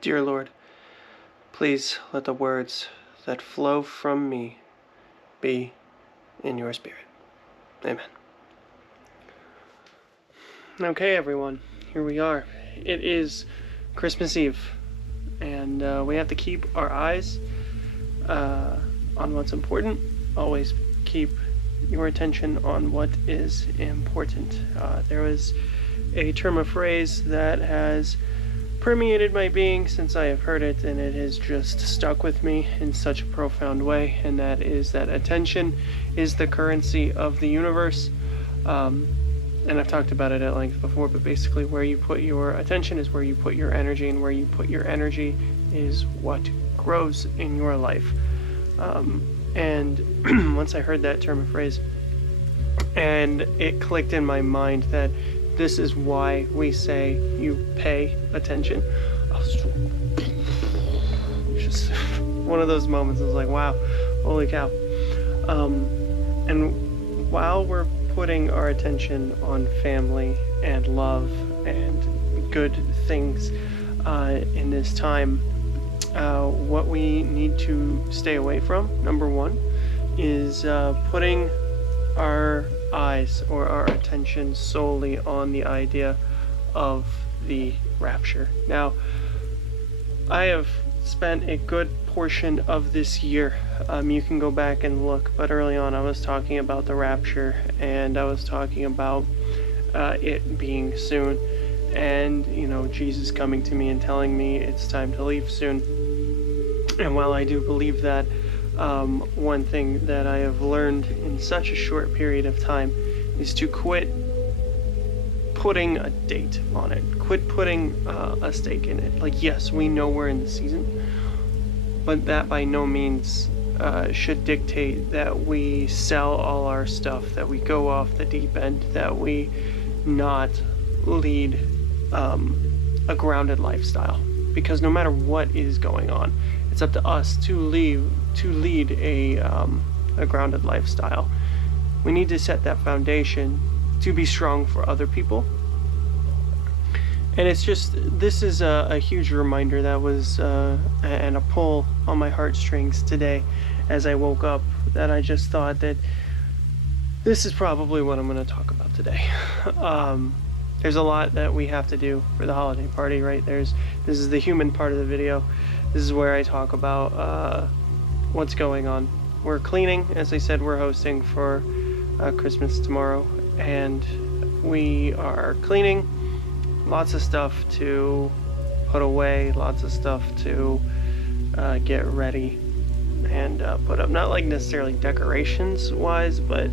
Dear Lord, please let the words that flow from me be in your spirit. Amen. Okay, everyone, here we are. It is Christmas Eve, and we have to keep our eyes on what's important. Always keep your attention on what is important. There was a term of phrase that has permeated my being since I have heard it, and it has just stuck with me in such a profound way, and that is that attention is the currency of the universe. And I've talked about it at length before, but basically where you put your attention is where you put your energy, and where you put your energy is what grows in your life. And once I heard that term of phrase, and it clicked in my mind that this is why we say you pay attention. Just one of those moments. I was like, wow, holy cow. And while we're putting our attention on family and love and good things in this time, what we need to stay away from, number one, is putting our eyes or our attention solely on the idea of the rapture. Now, I have spent a good portion of this year, you can go back and look, but early on I was talking about the rapture, and I was talking about it being soon, and Jesus coming to me and telling me it's time to leave soon. And while I do believe that, one thing that I have learned in such a short period of time is to quit putting a date on it. Quit putting a stake in it. Like, yes, we know we're in the season, but that by no means should dictate that we sell all our stuff, that we go off the deep end, that we not lead a grounded lifestyle. Because no matter what is going on, it's up to us to lead a grounded lifestyle. We need to set that foundation to be strong for other people. And this is a huge reminder that was and a pull on my heartstrings today as I woke up, that I just thought that this is probably what I'm going to talk about today. There's a lot that we have to do for the holiday party, right? This is the human part of the video. This is where I talk about what's going on. We're cleaning, as I said, we're hosting for Christmas tomorrow, and we are cleaning. Lots of stuff to put away, lots of stuff to get ready and put up. Not like necessarily decorations wise, but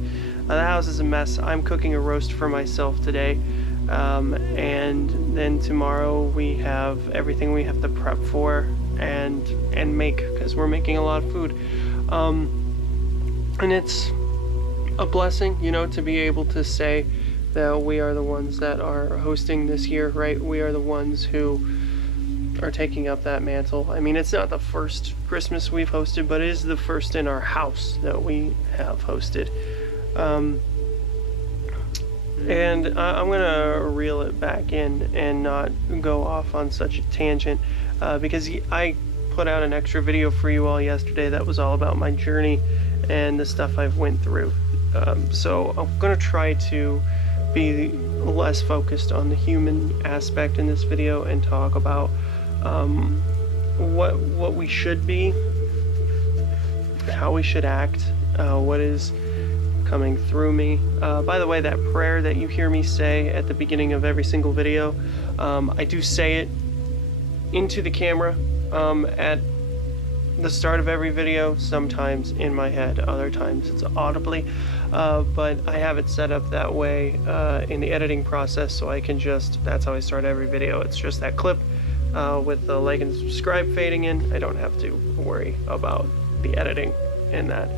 the house is a mess. I'm cooking a roast for myself today. And then tomorrow we have everything we have to prep for and make, because we're making a lot of food. And it's a blessing, to be able to say that we are the ones that are hosting this year, right? We are the ones who are taking up that mantle. I mean, it's not the first Christmas we've hosted, but it is the first in our house that we have hosted. And I'm going to reel it back in and not go off on such a tangent, because I put out an extra video for you all yesterday that was all about my journey and the stuff I've went through. So I'm going to try to be less focused on the human aspect in this video and talk about what we should be, how we should act, what is coming through me. By the way, that prayer that you hear me say at the beginning of every single video, I do say it into the camera at the start of every video, sometimes in my head, other times it's audibly, but I have it set up that way in the editing process, so I can that's how I start every video. It's just that clip with the like and subscribe fading in. I don't have to worry about the editing in that.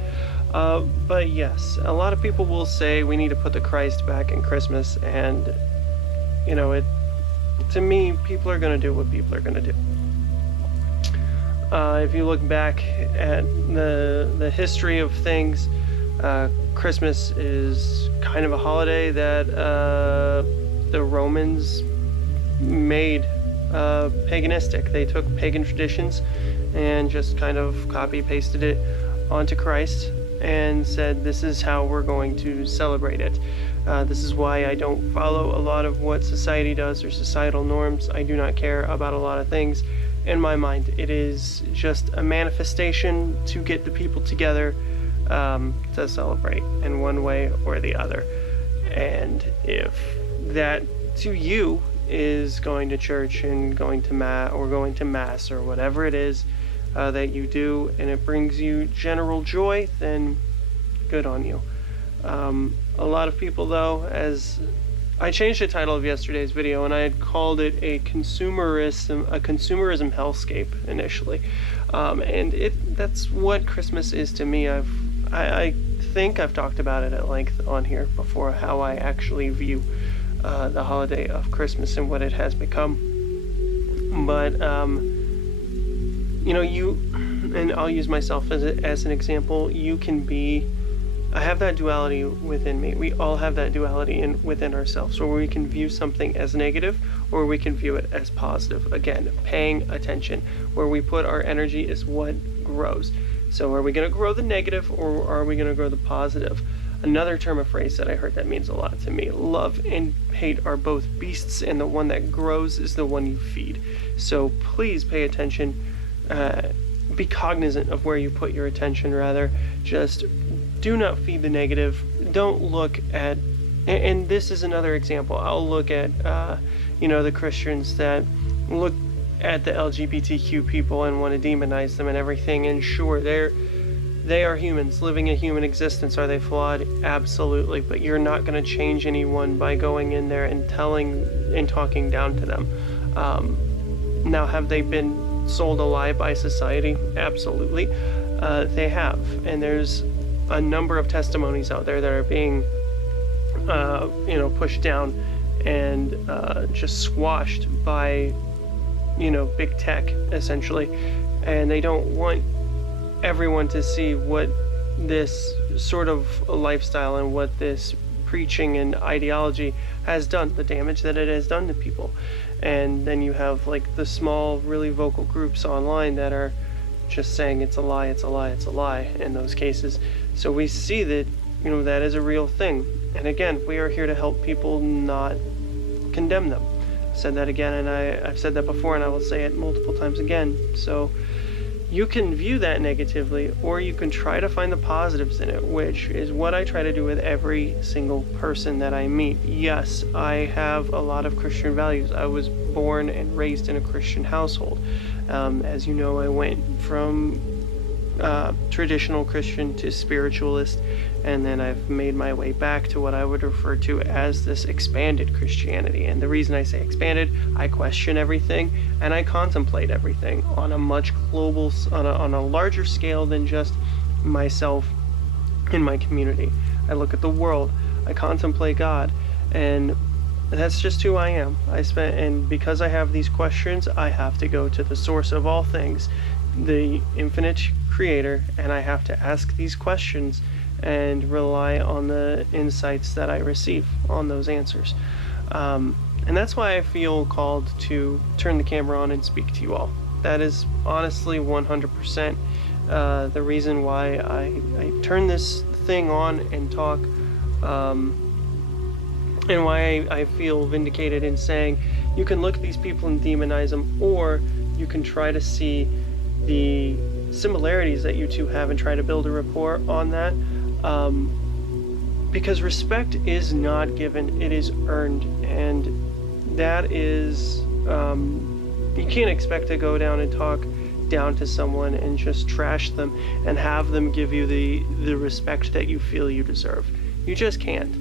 But yes, a lot of people will say we need to put the Christ back in Christmas, and to me, people are going to do what people are going to do. If you look back at the history of things, Christmas is kind of a holiday that the Romans made paganistic. They took pagan traditions and just kind of copy-pasted it onto Christ and said, this is how we're going to celebrate it. This is why I don't follow a lot of what society does or societal norms. I do not care about a lot of things. In my mind, it is just a manifestation to get the people together to celebrate in one way or the other. And if that to you is going to church and going to mass or whatever it is that you do, and it brings you general joy, then good on you. A lot of people, though, as I changed the title of yesterday's video, and I had called it a consumerism hellscape initially, and that's what Christmas is to me. I think I've talked about it at length on here before, how I actually view the holiday of Christmas and what it has become. But and I'll use myself as an example. I have that duality within me. We all have that duality within ourselves, where we can view something as negative or we can view it as positive. Again, paying attention. Where we put our energy is what grows. So are we going to grow the negative or are we going to grow the positive? Another term of phrase that I heard that means a lot to me: love and hate are both beasts, and the one that grows is the one you feed. So please pay attention. Be cognizant of where you put your attention, rather. Just do not feed the negative. Don't look at, and this is another example. I'll look at, the Christians that look at the LGBTQ people and want to demonize them and everything. And sure, they are humans living a human existence. Are they flawed? Absolutely. But you're not going to change anyone by going in there and talking down to them. Now, have they been sold a lie by society? Absolutely. They have. And there's a number of testimonies out there that are being, pushed down and just squashed by, big tech, essentially. And they don't want everyone to see what this sort of lifestyle and what this preaching and ideology has done, the damage that it has done to people. And then you have like the small, really vocal groups online that are just saying it's a lie, it's a lie, it's a lie in those cases. So we see that, that is a real thing. And again, we are here to help people, not condemn them. I said that again, and I've said that before, and I will say it multiple times again. So you can view that negatively, or you can try to find the positives in it, which is what I try to do with every single person that I meet. Yes, I have a lot of Christian values. I was born and raised in a Christian household. As you know, I went from traditional Christian to spiritualist, and then I've made my way back to what I would refer to as this expanded Christianity. And the reason I say expanded, I question everything and I contemplate everything on a much global, on a larger scale than just myself in my community. I look at the world, I contemplate God, and that's just who I am. And because I have these questions, I have to go to the source of all things, the infinite creator, and I have to ask these questions and rely on the insights that I receive on those answers. And that's why I feel called to turn the camera on and speak to you all. That is honestly 100% the reason why I turn this thing on and talk, and why I feel vindicated in saying you can look at these people and demonize them, or you can try to see the similarities that you two have and try to build a rapport on that, because respect is not given, it is earned. And that is, you can't expect to go down and talk down to someone and just trash them and have them give you the respect that you feel you deserve. You just can't.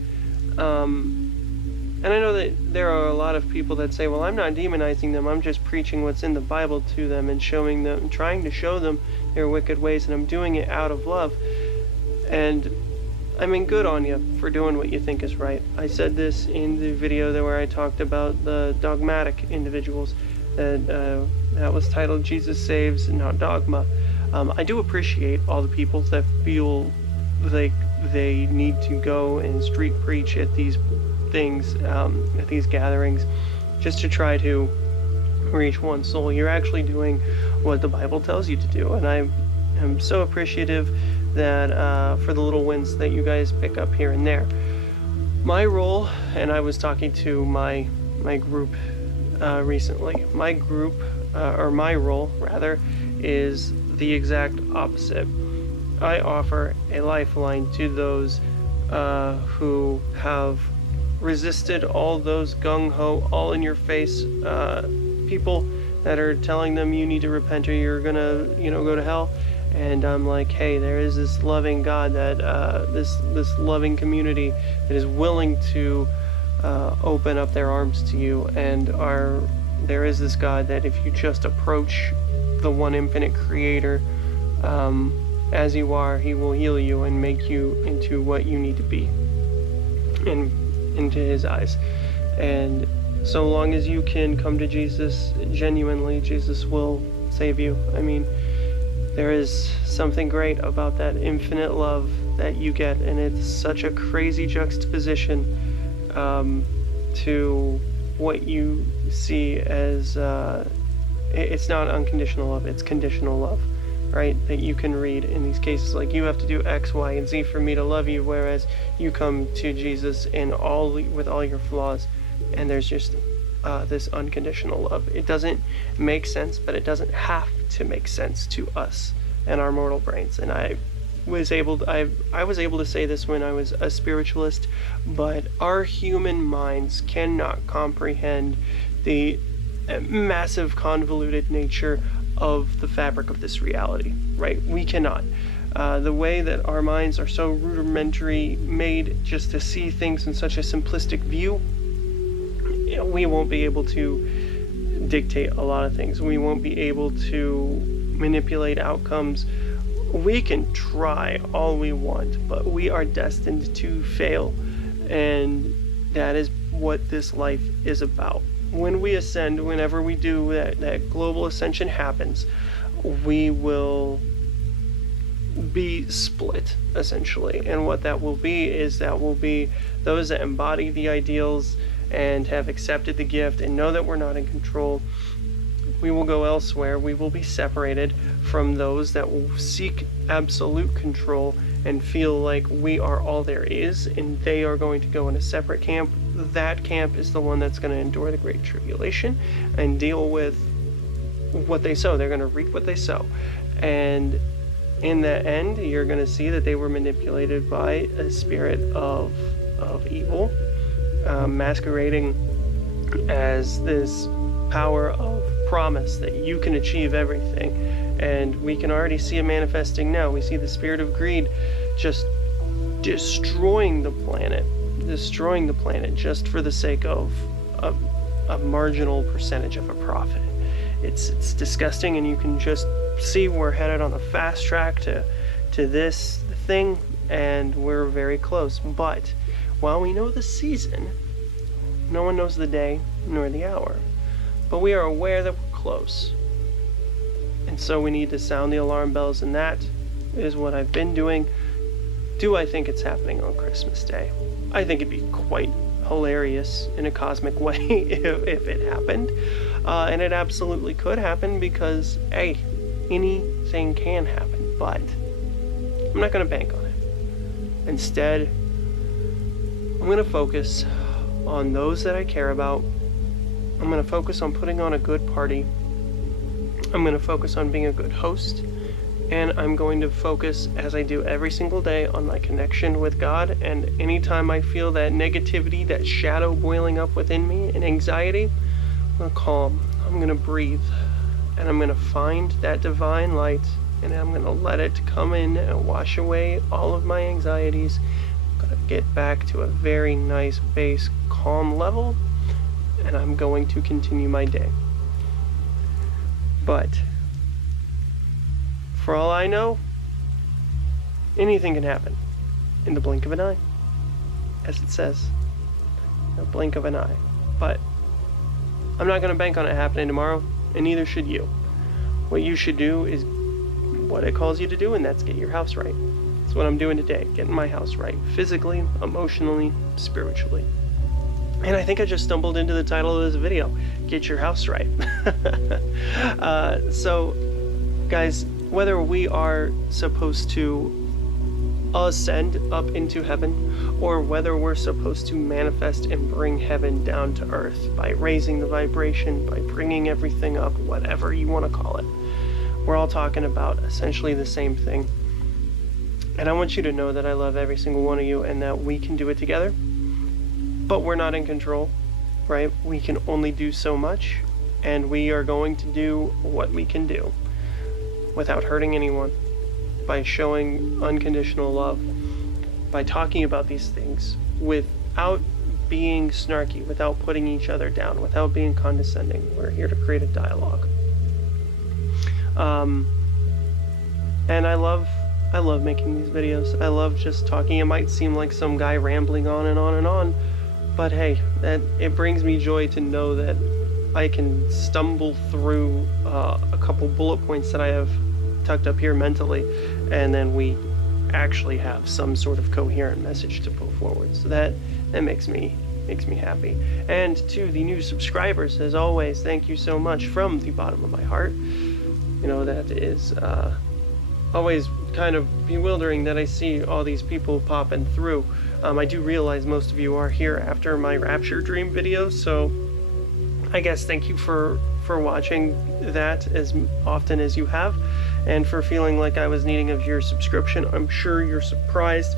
And I know that there are a lot of people that say, well, I'm not demonizing them, I'm just preaching what's in the Bible to them and showing them, trying to show them their wicked ways, and I'm doing it out of love. And I mean, good on you for doing what you think is right. I said this in the video where I talked about the dogmatic individuals, that was titled Jesus Saves, Not Dogma. I do appreciate all the people that feel like they need to go and street preach at these things, at these gatherings, just to try to reach one soul. You're actually doing what the Bible tells you to do. And I am so appreciative that for the little wins that you guys pick up here and there. My role, and I was talking to my group recently, my role rather, is the exact opposite. I offer a lifeline to those who have resisted all those gung-ho, all in your face people that are telling them you need to repent or you're gonna go to hell. And I'm like, hey, there is this loving God that this loving community that is willing to open up their arms to you, and there is this God that if you just approach the one infinite creator as you are, he will heal you and make you into what you need to be into his eyes. And so long as you can come to Jesus genuinely, Jesus will save you. I mean, there is something great about that infinite love that you get, and it's such a crazy juxtaposition to what you see as it's not unconditional love, it's conditional love, right? That you can read in these cases, like, you have to do X, Y, and Z for me to love you, whereas you come to Jesus with all your flaws, and there's just this unconditional love. It doesn't make sense, but it doesn't have to make sense to us and our mortal brains. And I was able to say this when I was a spiritualist, but our human minds cannot comprehend the massive convoluted nature of the fabric of this reality, right? We cannot. The way that our minds are so rudimentary, made just to see things in such a simplistic view, we won't be able to dictate a lot of things. We won't be able to manipulate outcomes. We can try all we want, but we are destined to fail, and that is what this life is about. When we ascend, whenever we do that global ascension happens, we will be split, essentially. And what that will be is that will be those that embody the ideals and have accepted the gift and know that we're not in control. We will go elsewhere. We will be separated from those that will seek absolute control and feel like we are all there is, and they are going to go in a separate camp. That camp is the one that's going to endure the Great Tribulation and deal with what they sow. They're going to reap what they sow. And in the end, you're going to see that they were manipulated by a spirit of evil, masquerading as this power of promise that you can achieve everything. And we can already see it manifesting now. We see the spirit of greed just destroying the planet just for the sake of a marginal percentage of a profit. It's disgusting, and you can just see we're headed on a fast track to this thing, and we're very close. But while we know the season, no one knows the day nor the hour. But we are aware that we're close. And so we need to sound the alarm bells, and that is what I've been doing. Do I think it's happening on Christmas Day? I think it'd be quite hilarious in a cosmic way if it happened. And it absolutely could happen because, hey, anything can happen. But I'm not going to bank on it. Instead, I'm going to focus on those that I care about. I'm going to focus on putting on a good party. I'm going to focus on being a good host. And I'm going to focus, as I do every single day, on my connection with God. And anytime I feel that negativity, that shadow boiling up within me, and anxiety, I'm going to calm. I'm going to breathe. And I'm going to find that divine light. And I'm going to let it come in and wash away all of my anxieties. I'm going to get back to a very nice base, calm level. And I'm going to continue my day. But for all I know, anything can happen in the blink of an eye, as it says, a blink of an eye. But I'm not going to bank on it happening tomorrow, and neither should you. What you should do is what it calls you to do, and that's get your house right. That's what I'm doing today, getting my house right, physically, emotionally, spiritually. And I think I just stumbled into the title of this video, Get Your House Right. So, guys, whether we are supposed to ascend up into heaven, or whether we're supposed to manifest and bring heaven down to earth by raising the vibration, by bringing everything up, whatever you want to call it, we're all talking about essentially the same thing. And I want you to know that I love every single one of you and that we can do it together, but we're not in control, right? We can only do so much, and we are going to do what we can do without hurting anyone, by showing unconditional love, by talking about these things without being snarky, without putting each other down, without being condescending. We're here to create a dialogue. And I love making these videos. I love just talking. It might seem like some guy rambling on and on and on, but hey, it brings me joy to know that I can stumble through a couple bullet points that I have tucked up here mentally, and then we actually have some sort of coherent message to put forward. So that makes me happy. And to the new subscribers, as always, thank you so much from the bottom of my heart. You know, that is always kind of bewildering that I see all these people popping through. I do realize most of you are here after my Rapture Dream video, so I guess thank you for watching that as often as you have, and for feeling like I was needing of your subscription. I'm sure you're surprised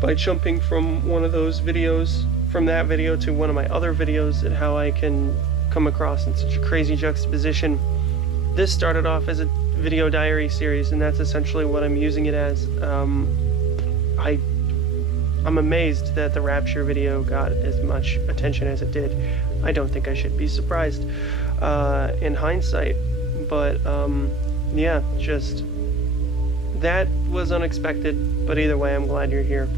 by jumping from one of those videos, from that video to one of my other videos, and how I can come across in such a crazy juxtaposition. This started off as a video diary series, and that's essentially what I'm using it as. I'm amazed that the Rapture video got as much attention as it did. I don't think I should be surprised in hindsight, but yeah, just that was unexpected, but either way, I'm glad you're here.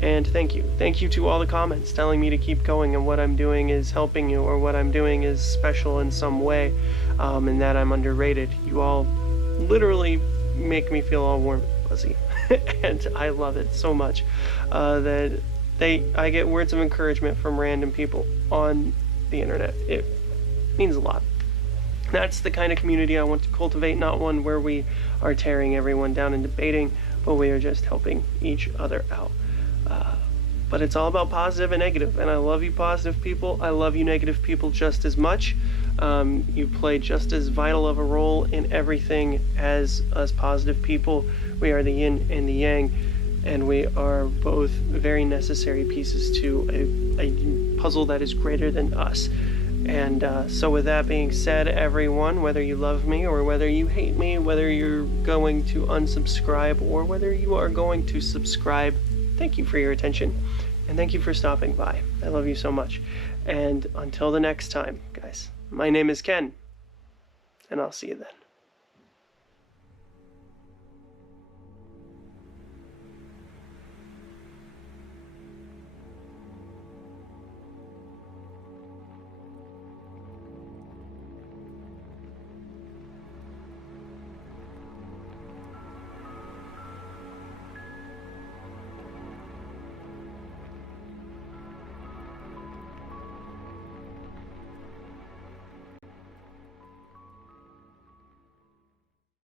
And thank you to all the comments telling me to keep going, and what I'm doing is helping you, or what I'm doing is special in some way, and that I'm underrated. You all literally make me feel all warm and fuzzy, and I love it so much that I get words of encouragement from random people on the internet. It means a lot. That's the kind of community I want to cultivate, not one where we are tearing everyone down and debating, but we are just helping each other out. But it's all about positive and negative, and I love you positive people. I love you negative people just as much. You play just as vital of a role in everything as us positive people. We are the yin and the yang, and we are both very necessary pieces to a puzzle that is greater than us. And so with that being said, everyone, whether you love me or whether you hate me, whether you're going to unsubscribe or whether you are going to subscribe, thank you for your attention, and thank you for stopping by. I love you so much. And until the next time, guys, my name is Ken, and I'll see you then.